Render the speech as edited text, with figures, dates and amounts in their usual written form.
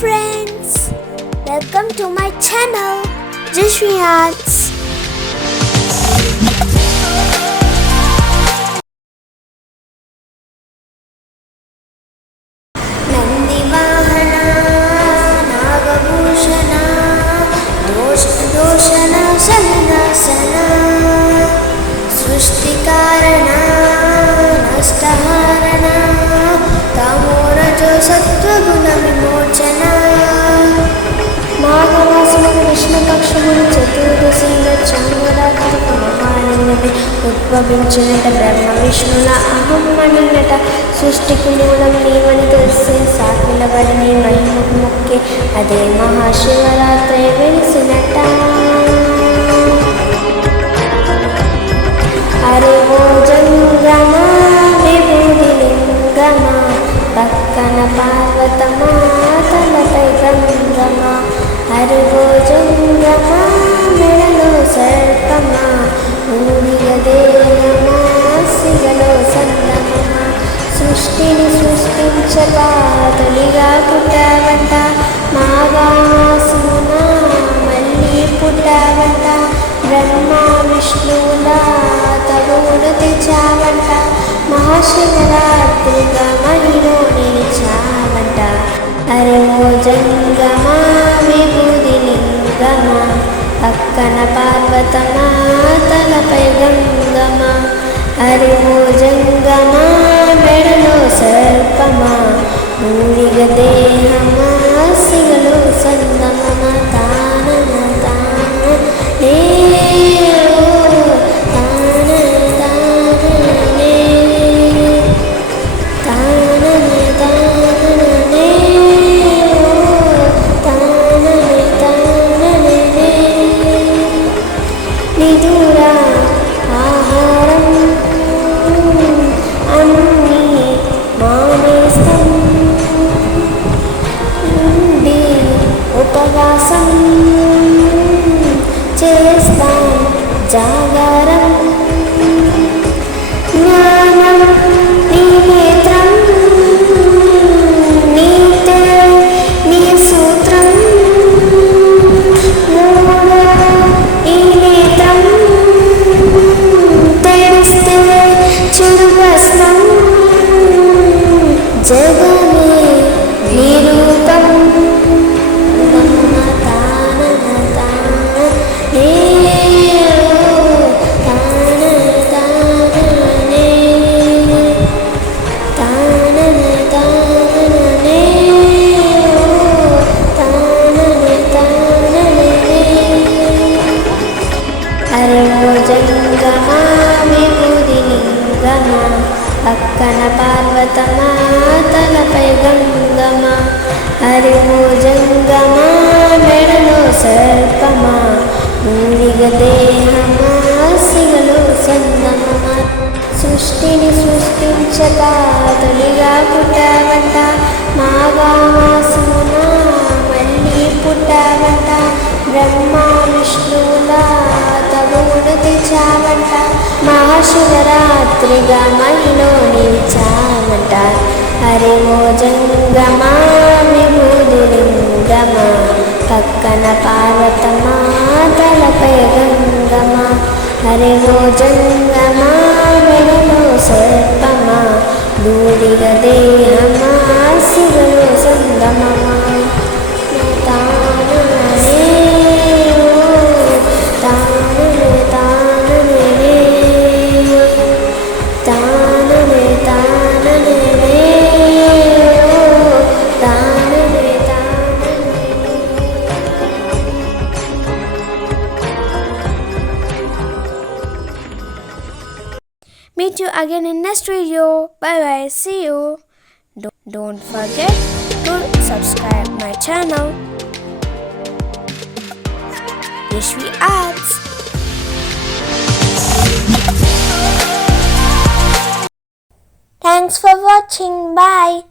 friends, welcome to my channel Jashvi Arts. Nandi Vahana Nagabhushana Doshana Sannasana Srishtikarana Nastaharana Tamorajo Sattva Vimochana మాఘమాసమును కృష్ణపక్షమును చతుర్దశిగా చాంద్రరాత్రిక మహాలింగమే ఉద్భవించినట బ్రహ్మ విష్ణుల అహం అనినట సృష్టికి మూలం నీవని తెలిసే సాకిలబడి నీ మహిమకు మొక్కే అదే మహాశివరాత్రి వెలిసినట అరే ఓ జంగమా విభూది లింగమా పక్కన పార్వతమా తలపై గంగమా అరుగో జంగమా మెడలో సర్పమా ఊరిగ దేహమా సిగలో సంగమమా సృష్టిని సృష్టించగా తొలిగా పుట్టావంట మాఘమాసమున మళ్ళీ పుట్టావంట బ్రహ్మ విష్ణువుల తగువును తెచ్చావంట మహాశివరాత్రిగా మహిలో నిలిచావంట అరే ఓ జంగమా విభూది లింగమా పక్కన పార్వతమా తలపై గంగమా అరే ఓ జంగమా మెడలో సర్పమా ఊరిగ దేహమా సిగలో సంగమమా తానన తాన నే నిదురా ఆహారం అన్నీ మానేస్తాం ఉండి ఉపవాసం చేస్తాం జాగారం జ్ఞానం నీ నేత్రం నీతే నీ సూత్రం జగమే నిరూపం తానన తాన నే తాన తాననే తానన తాననే తానన తాననే అరే ఓ జంగమా విభూది లింగమా పక్కన పార్వతమా తలపై గంగమా హరి ఓ జంగమా మెడలో సర్పమా ఊరిగ దేహమా సిగలో సంగమమా సృష్టిని సృష్టించగా తొలిగా పుట్టావంట మాఘమాసమున మళ్ళీ పుట్టావంట బ్రహ్మ విష్ణువుల తగువును తెచ్చావంట మహాశివరాత్రిగా మహిలో నిలిచావంట హరి ఓ జంగమా విభూది లింగమా పక్కన పార్వతమా తలపై గంగమా హరి ఓ జంగమా మెడలో సర్పమా దూరిగ దేహమా సిగలో సంగమమా తాననే తాననే తాననే తాననే తాననే తాననే తాననే. Meet you again in next video. Bye bye. See you. Don't forget to subscribe my channel Jashvi Arts. Thanks for watching. Bye.